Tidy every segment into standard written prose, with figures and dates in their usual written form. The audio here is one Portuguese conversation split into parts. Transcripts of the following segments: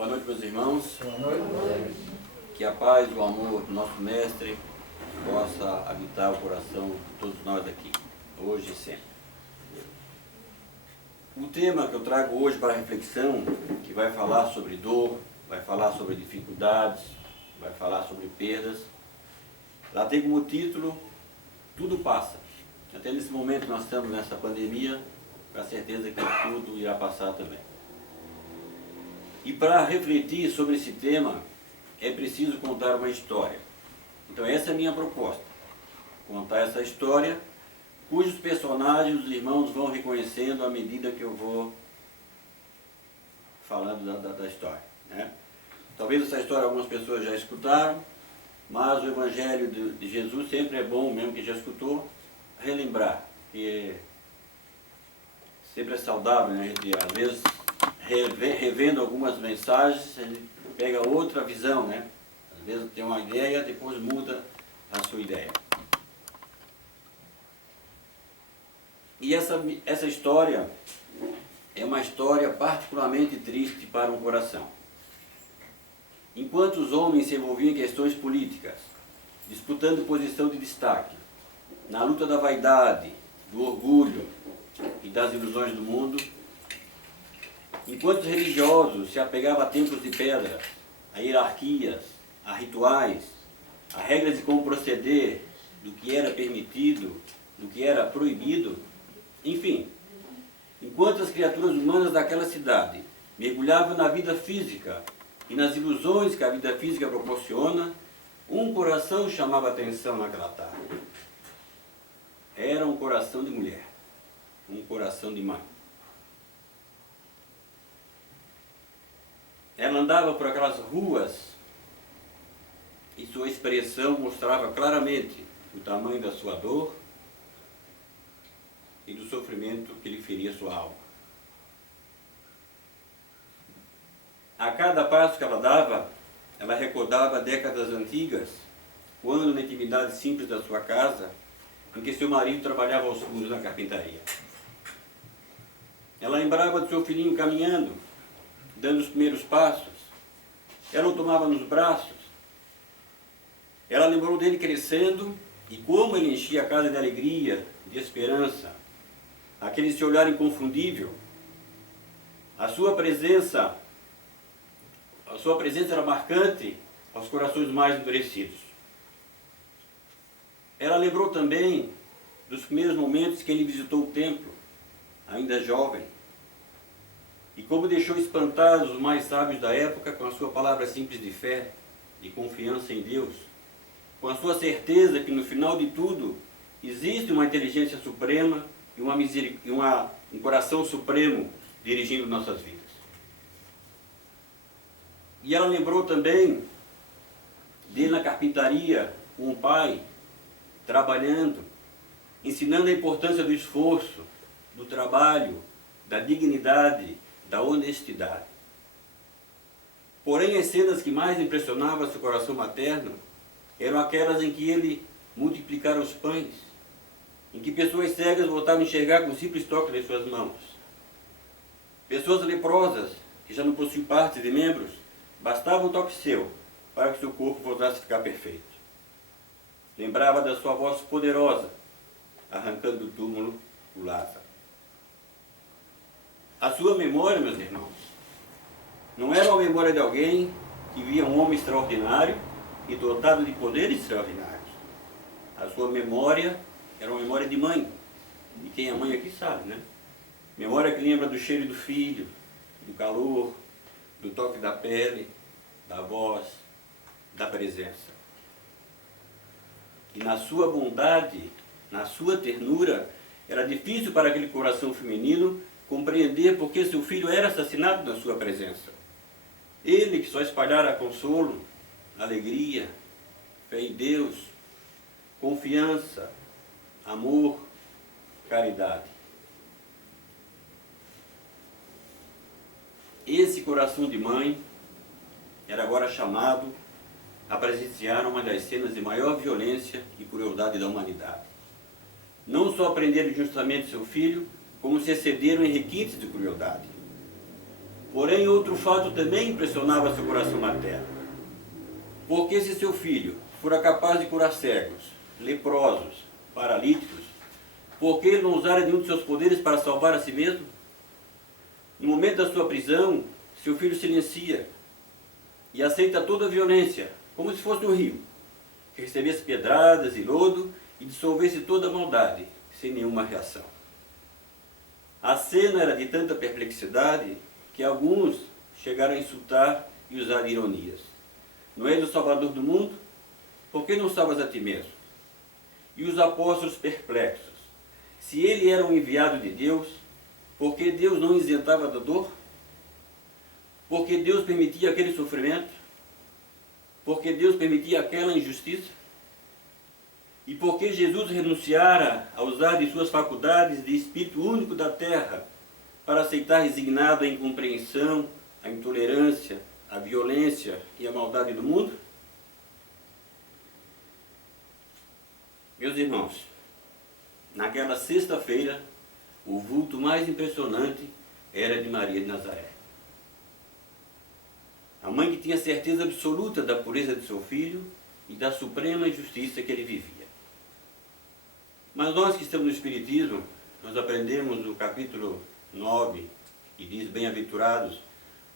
Boa noite, meus irmãos. Boa noite. Que a paz e o amor do nosso Mestre possa habitar o coração de todos nós aqui, hoje e sempre. O tema que eu trago hoje para a reflexão, que vai falar sobre dor, vai falar sobre dificuldades, vai falar sobre perdas, ela tem como título Tudo Passa. Até nesse momento nós estamos nessa pandemia, com a certeza que tudo irá passar também. E para refletir sobre esse tema, é preciso contar uma história. Então essa é a minha proposta, contar essa história, cujos personagens os irmãos vão reconhecendo à medida que eu vou falando da história, né? Talvez essa história algumas pessoas já escutaram, mas o Evangelho de Jesus sempre é bom, mesmo que já escutou, relembrar, que sempre é saudável, né? E às vezes revendo algumas mensagens, ele pega outra visão, né? Às vezes tem uma ideia, depois muda a sua ideia. E essa história é uma história particularmente triste para um coração. Enquanto os homens se envolviam em questões políticas, disputando posição de destaque, na luta da vaidade, do orgulho e das ilusões do mundo, enquanto os religiosos se apegavam a templos de pedra, a hierarquias, a rituais, a regras de como proceder, do que era permitido, do que era proibido, enfim, enquanto as criaturas humanas daquela cidade mergulhavam na vida física e nas ilusões que a vida física proporciona, um coração chamava a atenção naquela tarde. Era um coração de mulher, um coração de mãe. Ela andava por aquelas ruas e sua expressão mostrava claramente o tamanho da sua dor e do sofrimento que lhe feria sua alma. A cada passo que ela dava, ela recordava décadas antigas, quando na intimidade simples da sua casa, em que seu marido trabalhava aos fundos na carpintaria. Ela lembrava do seu filhinho caminhando, dando os primeiros passos. Ela o tomava nos braços. Ela lembrou dele crescendo e como ele enchia a casa de alegria, de esperança, aquele seu olhar inconfundível. A sua presença era marcante aos corações mais endurecidos. Ela lembrou também dos primeiros momentos que ele visitou o templo, ainda jovem, e como deixou espantados os mais sábios da época com a sua palavra simples de fé, de confiança em Deus, com a sua certeza que no final de tudo existe uma inteligência suprema e um coração supremo dirigindo nossas vidas. E ela lembrou também dele na carpintaria, com o pai, trabalhando, ensinando a importância do esforço, do trabalho, da dignidade, da honestidade. Porém, as cenas que mais impressionavam seu coração materno eram aquelas em que ele multiplicara os pães, em que pessoas cegas voltavam a enxergar com o simples toque de suas mãos. Pessoas leprosas, que já não possuíam partes de membros, bastava um toque seu para que seu corpo voltasse a ficar perfeito. Lembrava da sua voz poderosa, arrancando do túmulo o Lázaro. A sua memória, meus irmãos, não era uma memória de alguém que via um homem extraordinário e dotado de poderes extraordinários. A sua memória era uma memória de mãe. E quem é mãe aqui sabe, né? Memória que lembra do cheiro do filho, do calor, do toque da pele, da voz, da presença. E na sua bondade, na sua ternura, era difícil para aquele coração feminino compreender por que seu filho era assassinado na sua presença. Ele que só espalhara consolo, alegria, fé em Deus, confiança, amor, caridade. Esse coração de mãe era agora chamado a presenciar uma das cenas de maior violência e crueldade da humanidade. Não só prenderam injustamente seu filho, como se excederam em requintes de crueldade. Porém, outro fato também impressionava seu coração materno. Porque se seu filho fora capaz de curar cegos, leprosos, paralíticos, por que ele não usara nenhum de seus poderes para salvar a si mesmo? No momento da sua prisão, seu filho silencia e aceita toda a violência, como se fosse um rio, que recebesse pedradas e lodo e dissolvesse toda a maldade, sem nenhuma reação. A cena era de tanta perplexidade que alguns chegaram a insultar e usar ironias. Não és o Salvador do mundo? Por que não salvas a ti mesmo? E os apóstolos perplexos. Se ele era um enviado de Deus, por que Deus não isentava da dor? Por que Deus permitia aquele sofrimento? Por que Deus permitia aquela injustiça? E por que Jesus renunciara a usar de suas faculdades de espírito único da terra para aceitar resignado a incompreensão, a intolerância, a violência e a maldade do mundo? Meus irmãos, naquela sexta-feira, o vulto mais impressionante era de Maria de Nazaré. A mãe que tinha certeza absoluta da pureza de seu filho e da suprema justiça que ele vivia. Mas nós que estamos no Espiritismo, nós aprendemos no capítulo 9, que diz: bem-aventurados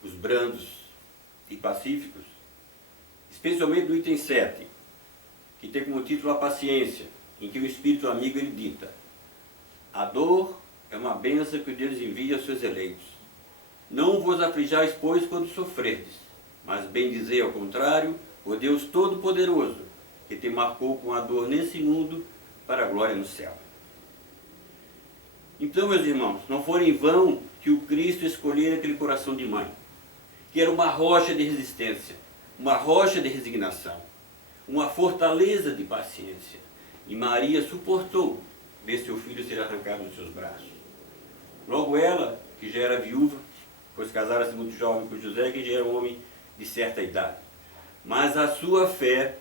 os brandos e pacíficos, especialmente no item 7, que tem como título a paciência, em que o Espírito amigo ele dita: a dor é uma bênção que Deus envia aos seus eleitos. Não vos aflijais, pois, quando sofrerdes, mas bem dizei ao contrário, o Deus Todo-Poderoso, que te marcou com a dor nesse mundo para a glória no céu. Então, meus irmãos, não foi em vão que o Cristo escolhera aquele coração de mãe, que era uma rocha de resistência, uma rocha de resignação, uma fortaleza de paciência. E Maria suportou ver seu filho ser arrancado dos seus braços. Logo ela, que já era viúva, pois casara-se muito jovem com José, que já era um homem de certa idade. Mas a sua fé,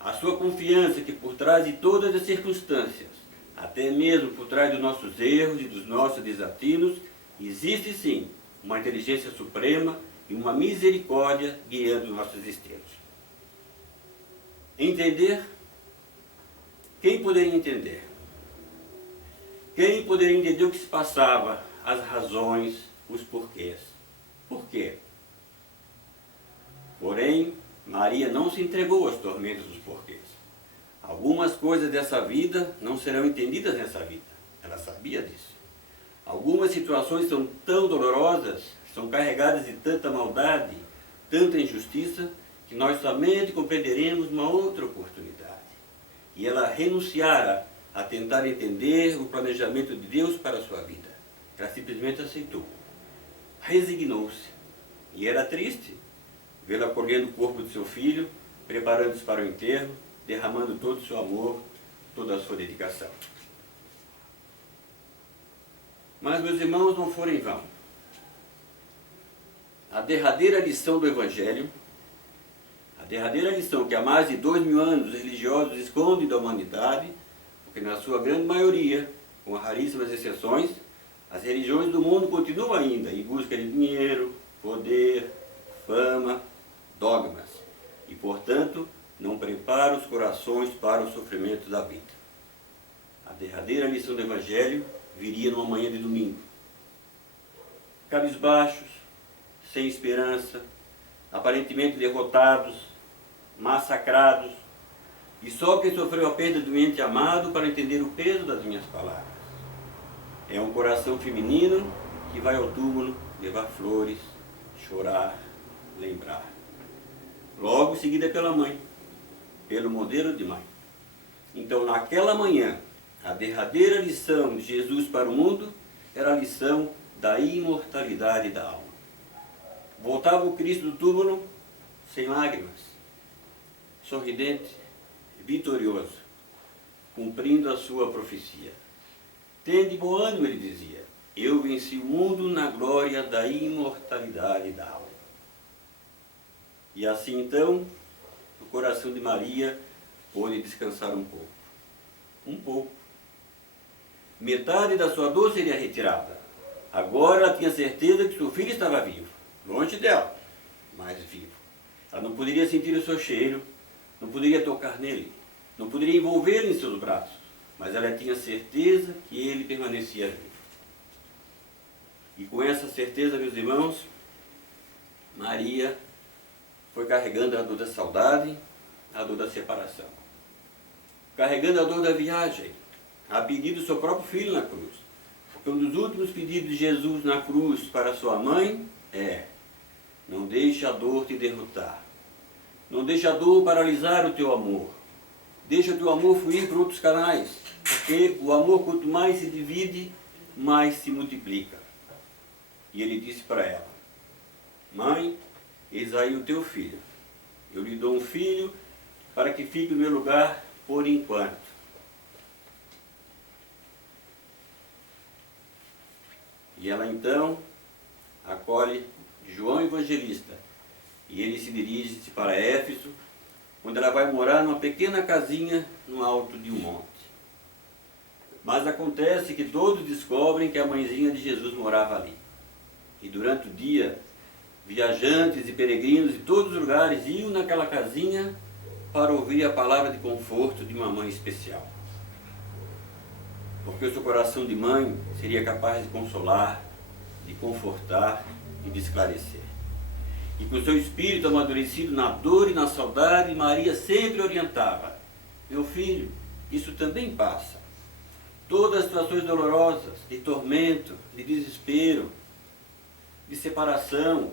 a sua confiança que por trás de todas as circunstâncias, até mesmo por trás dos nossos erros e dos nossos desatinos, existe sim uma inteligência suprema e uma misericórdia guiando nossos destinos. Entender? Quem poderia entender? Quem poderia entender o que se passava, as razões, os porquês? Por quê? Porém, Maria não se entregou aos tormentos dos porquês. Algumas coisas dessa vida não serão entendidas nessa vida. Ela sabia disso. Algumas situações são tão dolorosas, são carregadas de tanta maldade, tanta injustiça, que nós somente compreenderemos numa outra oportunidade. E ela renunciara a tentar entender o planejamento de Deus para a sua vida. Ela simplesmente aceitou. Resignou-se. E era triste vê-la acolhendo o corpo de seu filho, preparando-se para o enterro, derramando todo o seu amor, toda a sua dedicação. Mas, meus irmãos, não foram em vão. A derradeira lição do Evangelho, a derradeira lição que há mais de 2000 anos os religiosos escondem da humanidade, porque na sua grande maioria, com raríssimas exceções, as religiões do mundo continuam ainda em busca de dinheiro, poder, fama, dogmas, e, portanto, não prepara os corações para o sofrimento da vida. A derradeira lição do Evangelho viria numa manhã de domingo. Cabisbaixos, sem esperança, aparentemente derrotados, massacrados, e só quem sofreu a perda do ente amado para entender o peso das minhas palavras. É um coração feminino que vai ao túmulo levar flores, chorar, lembrar. Logo seguida pela mãe, pelo modelo de mãe. Então, naquela manhã, a derradeira lição de Jesus para o mundo era a lição da imortalidade da alma. Voltava o Cristo do túmulo sem lágrimas, sorridente, vitorioso, cumprindo a sua profecia. Tende bom ânimo, ele dizia, eu venci o mundo na glória da imortalidade da alma. E assim então, o coração de Maria pôde descansar um pouco. Um pouco. Metade da sua dor seria retirada. Agora ela tinha certeza que seu filho estava vivo. longe dela, mas vivo. Ela não poderia sentir o seu cheiro, não poderia tocar nele, não poderia envolvê-lo em seus braços, mas ela tinha certeza que ele permanecia vivo. E com essa certeza, meus irmãos, Maria foi carregando a dor da saudade, a dor da separação, carregando a dor da viagem, a pedido do seu próprio filho na cruz. Porque um dos últimos pedidos de Jesus na cruz para sua mãe é: não deixe a dor te derrotar, não deixe a dor paralisar o teu amor, deixa o teu amor fluir por outros canais, porque o amor, quanto mais se divide, mais se multiplica. E ele disse para ela: mãe, eis aí o teu filho. Eu lhe dou um filho para que fique no meu lugar por enquanto. E ela então acolhe João Evangelista e ele se dirige para Éfeso, onde ela vai morar numa pequena casinha no alto de um monte. Mas acontece que todos descobrem que a mãezinha de Jesus morava ali. E durante o dia, viajantes e peregrinos de todos os lugares iam naquela casinha para ouvir a palavra de conforto de uma mãe especial. Porque o seu coração de mãe seria capaz de consolar, de confortar e de esclarecer. E com o seu espírito amadurecido na dor e na saudade, Maria sempre orientava: meu filho, isso também passa. Todas as situações dolorosas, de tormento, de desespero, de separação,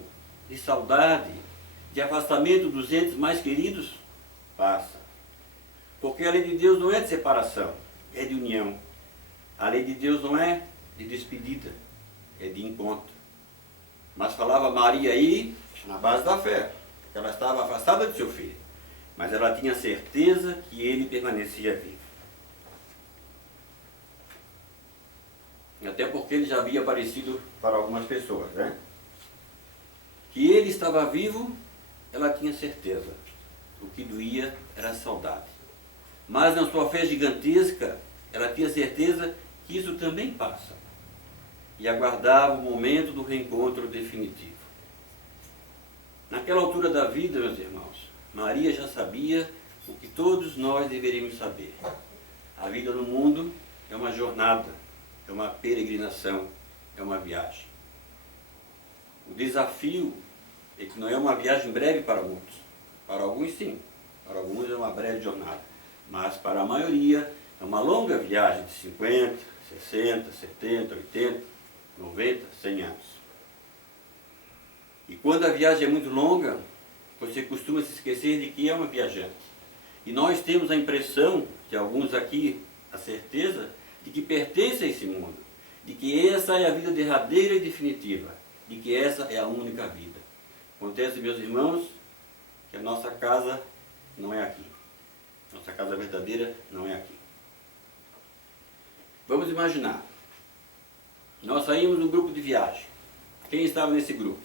de saudade, de afastamento dos entes mais queridos, passa. Porque a lei de Deus não é de separação, é de união. A lei de Deus não é de despedida, é de encontro. Mas falava Maria aí na base da fé, que ela estava afastada de seu filho, mas ela tinha certeza que ele permanecia vivo. Até porque ele já havia aparecido para algumas pessoas, né? Que ele estava vivo, ela tinha certeza. O que doía era a saudade. Mas na sua fé gigantesca, ela tinha certeza que isso também passa. E aguardava o momento do reencontro definitivo. Naquela altura da vida, meus irmãos, Maria já sabia o que todos nós deveríamos saber. A vida no mundo é uma jornada, é uma peregrinação, é uma viagem. O desafio é que não é uma viagem breve para muitos. Para alguns sim, para alguns é uma breve jornada. Mas para a maioria é uma longa viagem de 50, 60, 70, 80, 90, 100 anos. E quando a viagem é muito longa, você costuma se esquecer de que é uma viajante. E nós temos a impressão, de alguns aqui, a certeza, de que pertence a esse mundo. De que essa é a vida derradeira e definitiva. De que essa é a única vida. Acontece, meus irmãos, que a nossa casa não é aqui. Nossa casa verdadeira não é aqui. Vamos imaginar. Nós saímos num grupo de viagem. Quem estava nesse grupo?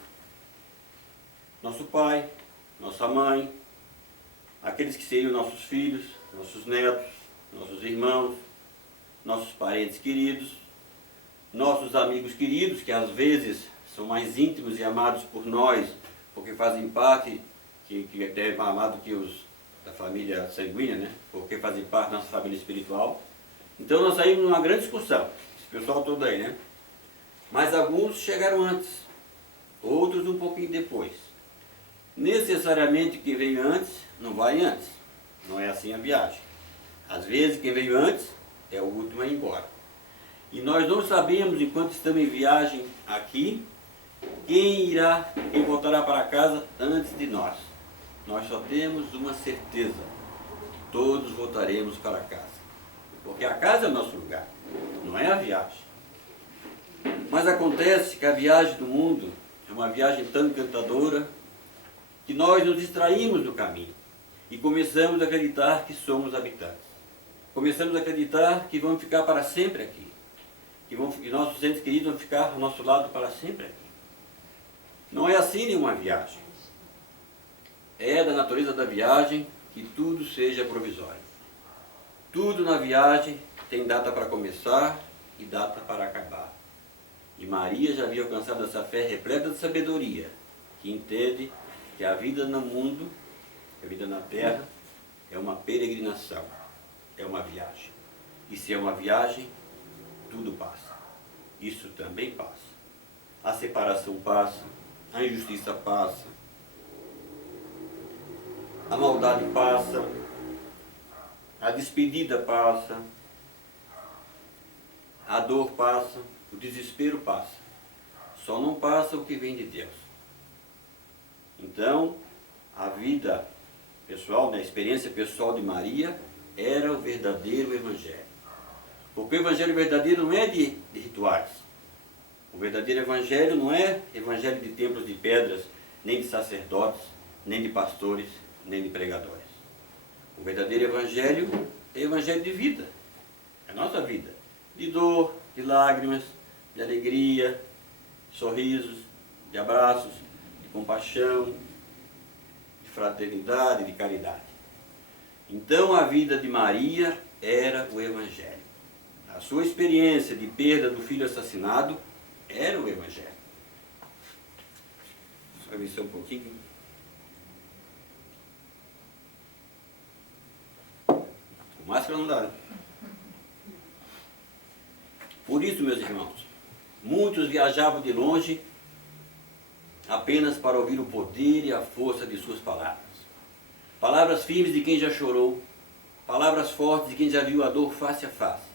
Nosso pai, nossa mãe, aqueles que seriam nossos filhos, nossos netos, nossos irmãos, nossos parentes queridos, nossos amigos queridos, que às vezes são mais íntimos e amados por nós, porque fazem parte, que até é amado que os da família sanguínea, né? Porque fazem parte da nossa família espiritual. Então nós saímos numa grande discussão, esse pessoal todo aí, né? Mas alguns chegaram antes, outros um pouquinho depois. Necessariamente quem veio antes, não vai antes. Não é assim a viagem. Às vezes quem veio antes é o último a ir embora. E nós não sabemos, enquanto estamos em viagem aqui, quem voltará para casa antes de nós. Nós só temos uma certeza: todos voltaremos para casa. Porque a casa é o nosso lugar, não é a viagem. Mas acontece que a viagem do mundo é uma viagem tão encantadora que nós nos distraímos do caminho e começamos a acreditar que somos habitantes. Começamos a acreditar que vamos ficar para sempre aqui, que nossos entes queridos vão ficar ao nosso lado para sempre aqui. Não é assim nenhuma viagem. É da natureza da viagem que tudo seja provisório. Tudo na viagem tem data para começar e data para acabar. E Maria já havia alcançado essa fé repleta de sabedoria, que entende que a vida no mundo, a vida na terra, é uma peregrinação, é uma viagem. E se é uma viagem, tudo passa. Isso também passa. A separação passa, a injustiça passa, a maldade passa, a despedida passa, a dor passa, o desespero passa. Só não passa o que vem de Deus. Então, a vida pessoal, a experiência pessoal de Maria era o verdadeiro Evangelho. Porque o Evangelho verdadeiro não é de rituais. O verdadeiro Evangelho não é Evangelho de templos de pedras, nem de sacerdotes, nem de pastores, nem de pregadores. O verdadeiro Evangelho é Evangelho de vida. É a nossa vida. De dor, de lágrimas, de alegria, de sorrisos, de abraços, de compaixão, de fraternidade, de caridade. Então a vida de Maria era o Evangelho. A sua experiência de perda do filho assassinado era o Evangelho. Só ver um pouquinho. Com máscara não dá, né? Por isso, meus irmãos, muitos viajavam de longe apenas para ouvir o poder e a força de suas palavras. Palavras firmes de quem já chorou, palavras fortes de quem já viu a dor face a face.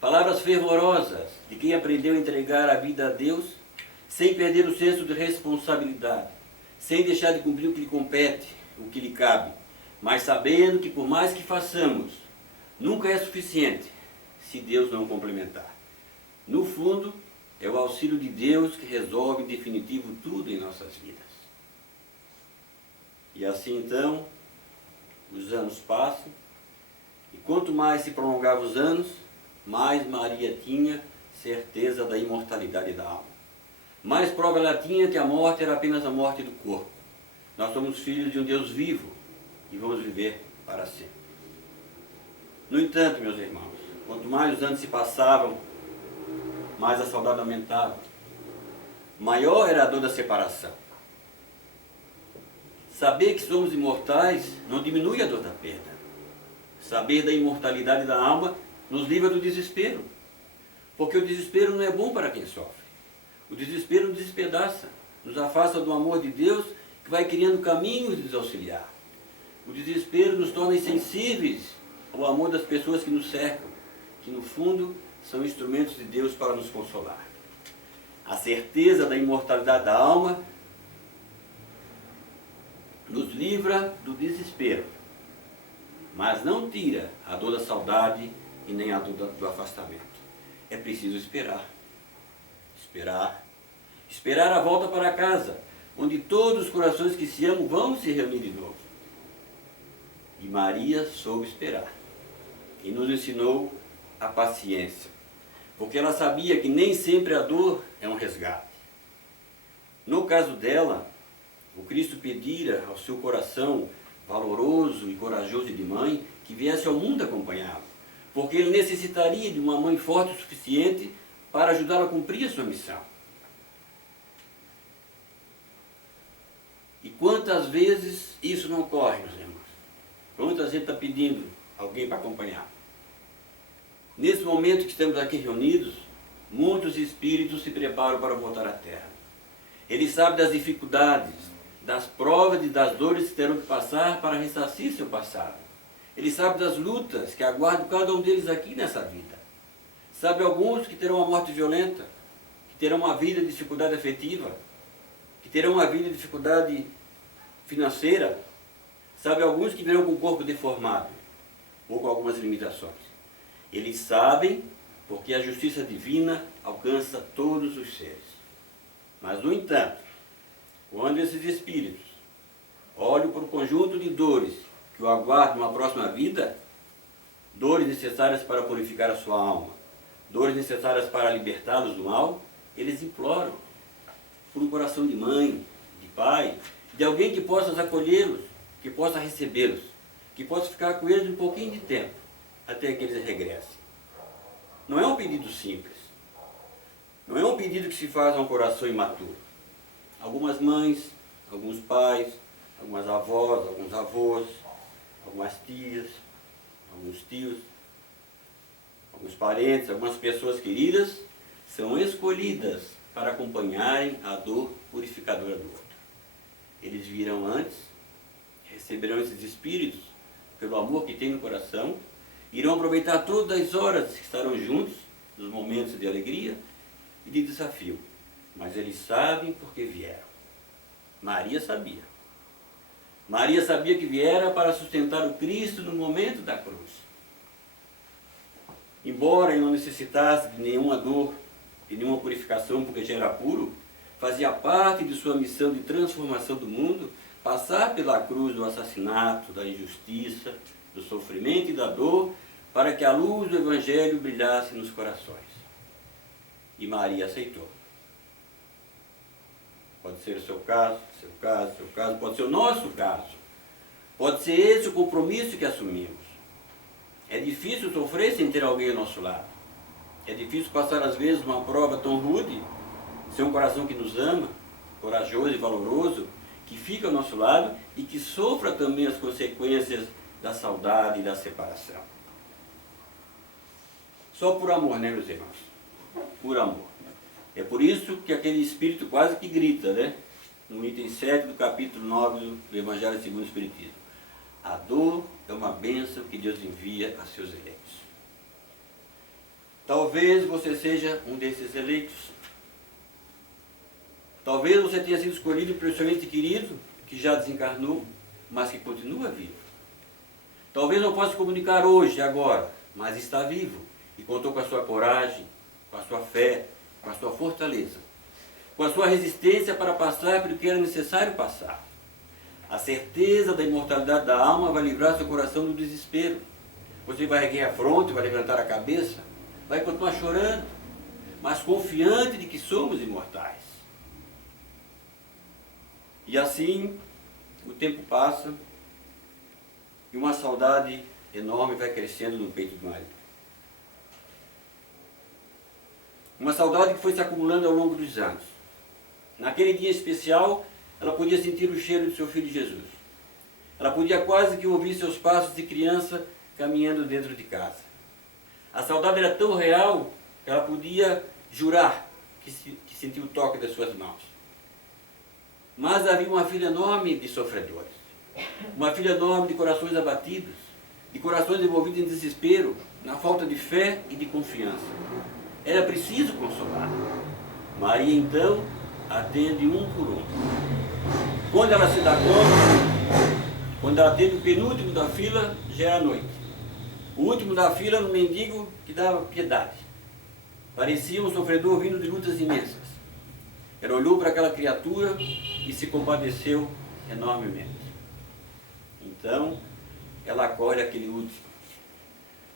Palavras fervorosas de quem aprendeu a entregar a vida a Deus sem perder o senso de responsabilidade, sem deixar de cumprir o que lhe compete, o que lhe cabe, mas sabendo que por mais que façamos, nunca é suficiente se Deus não complementar. No fundo, é o auxílio de Deus que resolve em definitivo tudo em nossas vidas. E assim então, os anos passam, e quanto mais se prolongavam os anos, mais Maria tinha certeza da imortalidade da alma. Mais prova ela tinha que a morte era apenas a morte do corpo. Nós somos filhos de um Deus vivo e vamos viver para sempre. No entanto, meus irmãos, quanto mais os anos se passavam, mais a saudade aumentava. Maior era a dor da separação. Saber que somos imortais não diminui a dor da perda. Saber da imortalidade da alma nos livra do desespero. Porque o desespero não é bom para quem sofre. O desespero nos despedaça, nos afasta do amor de Deus, que vai criando caminhos de nos auxiliar. O desespero nos torna insensíveis ao amor das pessoas que nos cercam, que no fundo são instrumentos de Deus para nos consolar. A certeza da imortalidade da alma nos livra do desespero, mas não tira a dor da saudade e nem a dor do afastamento. É preciso esperar. Esperar a volta para casa, onde todos os corações que se amam vão se reunir de novo. E Maria soube esperar. E nos ensinou a paciência, porque ela sabia que nem sempre a dor é um resgate. No caso dela, o Cristo pedira ao seu coração valoroso e corajoso de mãe que viesse ao mundo acompanhá-lo, porque ele necessitaria de uma mãe forte o suficiente para ajudá-la a cumprir a sua missão. E quantas vezes isso não ocorre, meus irmãos? Quantas gente está pedindo alguém para acompanhar? Nesse momento que estamos aqui reunidos, muitos espíritos se preparam para voltar à Terra. Eles sabem das dificuldades, das provas e das dores que terão que passar para ressarcir seu passado. Eles sabem das lutas que aguardam cada um deles aqui nessa vida. Sabe alguns que terão uma morte violenta, que terão uma vida de dificuldade afetiva, que terão uma vida de dificuldade financeira. Sabe alguns que virão com o corpo deformado, ou com algumas limitações. Eles sabem porque a justiça divina alcança todos os seres. Mas, no entanto, quando esses espíritos olham para o conjunto de dores que o aguardam numa próxima vida, dores necessárias para purificar a sua alma, dores necessárias para libertá-los do mal, eles imploram por um coração de mãe, de pai, de alguém que possa acolhê-los, que possa recebê-los, que possa ficar com eles um pouquinho de tempo, até que eles regressem. Não é um pedido simples. Não é um pedido que se faz a um coração imaturo. Algumas mães, alguns pais, algumas avós, alguns avós, algumas tias, alguns tios, alguns parentes, algumas pessoas queridas são escolhidas para acompanharem a dor purificadora do outro. Eles virão antes, receberão esses espíritos pelo amor que tem no coração, irão aproveitar todas as horas que estarão juntos, nos momentos de alegria e de desafio. Mas eles sabem porque vieram. Maria sabia. Maria sabia que viera para sustentar o Cristo no momento da cruz. Embora ele não necessitasse de nenhuma dor, de nenhuma purificação, porque já era puro, fazia parte de sua missão de transformação do mundo, passar pela cruz do assassinato, da injustiça, do sofrimento e da dor, para que a luz do Evangelho brilhasse nos corações. E Maria aceitou. Pode ser o seu caso, seu caso, seu caso, pode ser o nosso caso. Pode ser esse o compromisso que assumimos. É difícil sofrer sem ter alguém ao nosso lado. É difícil passar às vezes uma prova tão rude, sem um coração que nos ama, corajoso e valoroso, que fica ao nosso lado e que sofra também as consequências da saudade e da separação. Só por amor, né, meus irmãos? Por amor. É por isso que aquele espírito quase que grita, né? No item 7 do capítulo 9 do Evangelho segundo o Espiritismo. A dor é uma bênção que Deus envia a seus eleitos. Talvez você seja um desses eleitos. Talvez você tenha sido escolhido por seu ente querido, que já desencarnou, mas que continua vivo. Talvez não possa se comunicar hoje, agora, mas está vivo e contou com a sua coragem, com a sua fé, com a sua fortaleza, com a sua resistência para passar pelo que era necessário passar. A certeza da imortalidade da alma vai livrar seu coração do desespero. Você vai erguer a fronte, vai levantar a cabeça, vai continuar chorando, mas confiante de que somos imortais. E assim, o tempo passa e uma saudade enorme vai crescendo no peito de Maria. Uma saudade que foi se acumulando ao longo dos anos. Naquele dia especial, ela podia sentir o cheiro de seu filho Jesus. Ela podia quase que ouvir seus passos de criança caminhando dentro de casa. A saudade era tão real que ela podia jurar que sentiu o toque das suas mãos. Mas havia uma filha enorme de sofredores. Uma filha enorme de corações abatidos, de corações envolvidos em desespero, na falta de fé e de confiança. Era preciso consolar. Maria, então, atende um por um. Quando ela se dá conta, quando ela atende o penúltimo da fila, já era noite. O último da fila era um mendigo que dava piedade. Parecia um sofredor vindo de lutas imensas. Ela olhou para aquela criatura e se compadeceu enormemente. Então, ela acolhe aquele último,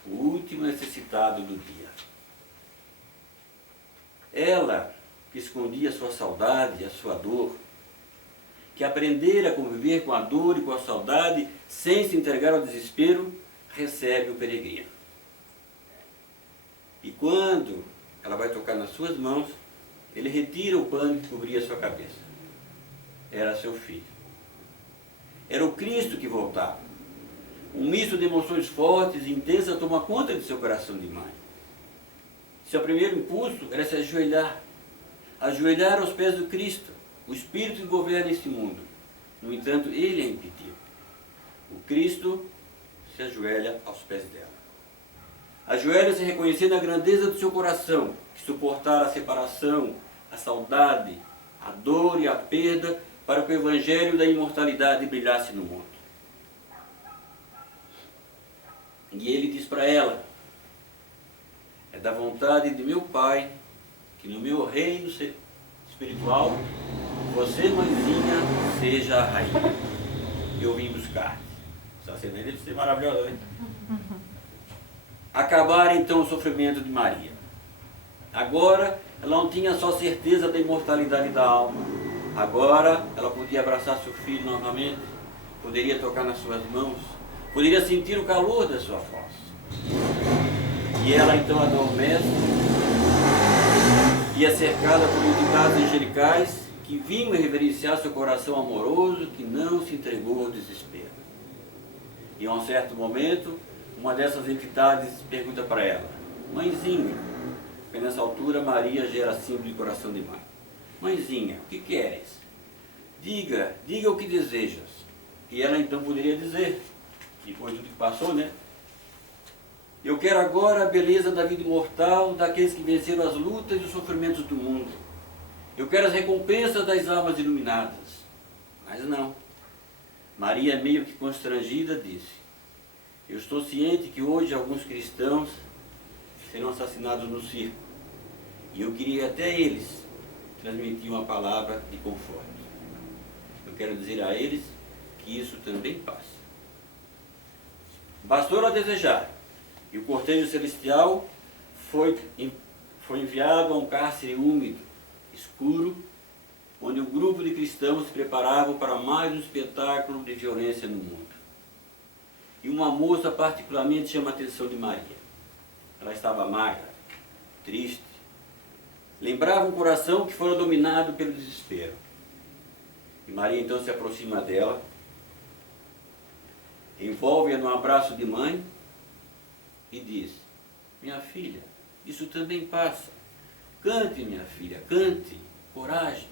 o último necessitado do dia. Ela, que escondia a sua saudade, a sua dor, que aprendera a conviver com a dor e com a saudade sem se entregar ao desespero, recebe o peregrino. E quando ela vai tocar nas suas mãos, ele retira o pano que cobria a sua cabeça. Era seu filho. Era o Cristo que voltava. Um misto de emoções fortes e intensas toma conta de seu coração de mãe. Seu primeiro impulso era se ajoelhar. Ajoelhar aos pés do Cristo, o Espírito que governa este mundo. No entanto, ele a impediu. O Cristo se ajoelha aos pés dela. Ajoelha-se reconhecendo a grandeza do seu coração, que suportara a separação, a saudade, a dor e a perda, para que o Evangelho da imortalidade brilhasse no mundo. E ele diz para ela: é da vontade de meu Pai que no meu reino espiritual você, mãezinha, seja a rainha. Eu vim buscar. Essa cena deve ser maravilhosa, né? Acabar então o sofrimento de Maria. Agora ela não tinha só certeza da imortalidade da alma. Agora ela podia abraçar seu filho novamente, poderia tocar nas suas mãos, poderia sentir o calor da sua voz. E ela então adormece e é cercada por entidades angelicais que vinham reverenciar seu coração amoroso que não se entregou ao desespero. E a um certo momento, uma dessas entidades pergunta para ela: mãezinha, porque nessa altura Maria já era símbolo de coração de mãe. Mãezinha, o que queres? Diga o que desejas. E ela então poderia dizer, depois do que passou, né? Eu quero agora a beleza da vida imortal daqueles que venceram as lutas e os sofrimentos do mundo. Eu quero as recompensas das almas iluminadas. Mas não. Maria, meio que constrangida, disse: eu estou ciente que hoje alguns cristãos serão assassinados no circo. E eu queria até eles transmitir uma palavra de conforto. Eu quero dizer a eles que isso também passa. Bastou ela desejar, e o cortejo celestial foi enviado a um cárcere úmido, escuro, onde um grupo de cristãos se preparavam para mais um espetáculo de violência no mundo. E uma moça particularmente chama a atenção de Maria. Ela estava magra, triste, lembrava um coração que fora dominado pelo desespero. E Maria então se aproxima dela, envolve-a num abraço de mãe e diz: minha filha, isso também passa. Cante, minha filha, cante, coragem.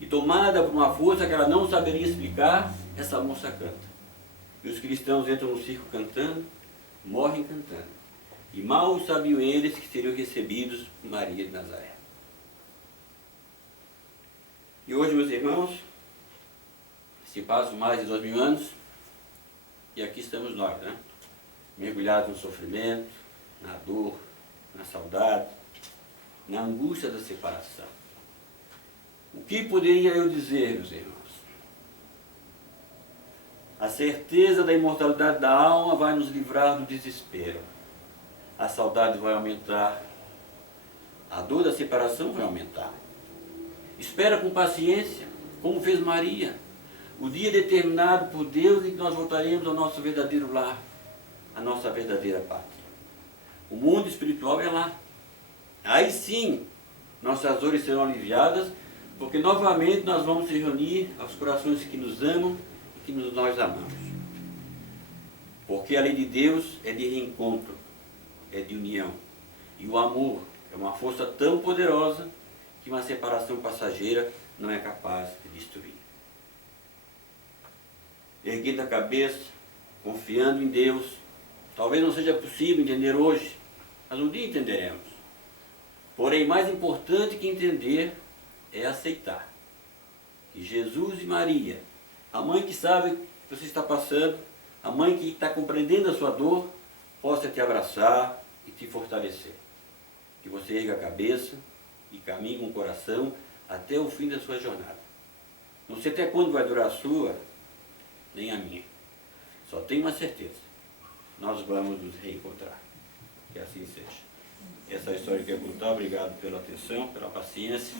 E tomada por uma força que ela não saberia explicar, essa moça canta. E os cristãos entram no circo cantando, morrem cantando. E mal sabiam eles que seriam recebidos por Maria de Nazaré. E hoje, meus irmãos, se passam mais de 2000 anos, e aqui estamos nós, né? Mergulhados no sofrimento, na dor, na saudade, na angústia da separação. O que poderia eu dizer, meus irmãos? A certeza da imortalidade da alma vai nos livrar do desespero. A saudade vai aumentar. A dor da separação vai aumentar. Espera com paciência, como fez Maria, o dia determinado por Deus em que nós voltaremos ao nosso verdadeiro lar, a nossa verdadeira pátria. O mundo espiritual é lá. Aí sim, nossas dores serão aliviadas, porque novamente nós vamos se reunir aos corações que nos amam e que nós amamos. Porque a lei de Deus é de reencontro, é de união. E o amor é uma força tão poderosa que uma separação passageira não é capaz de destruir. Erguendo a cabeça, confiando em Deus, talvez não seja possível entender hoje, mas um dia entenderemos. Porém, mais importante que entender é aceitar que Jesus e Maria, a mãe que sabe o que você está passando, a mãe que está compreendendo a sua dor, possa te abraçar e te fortalecer. Que você erga a cabeça e caminhe com o coração até o fim da sua jornada. Não sei até quando vai durar a sua, nem a minha. Só tenho uma certeza: nós vamos nos reencontrar. Que assim seja. Essa é a história que eu ia contar. Obrigado pela atenção, pela paciência.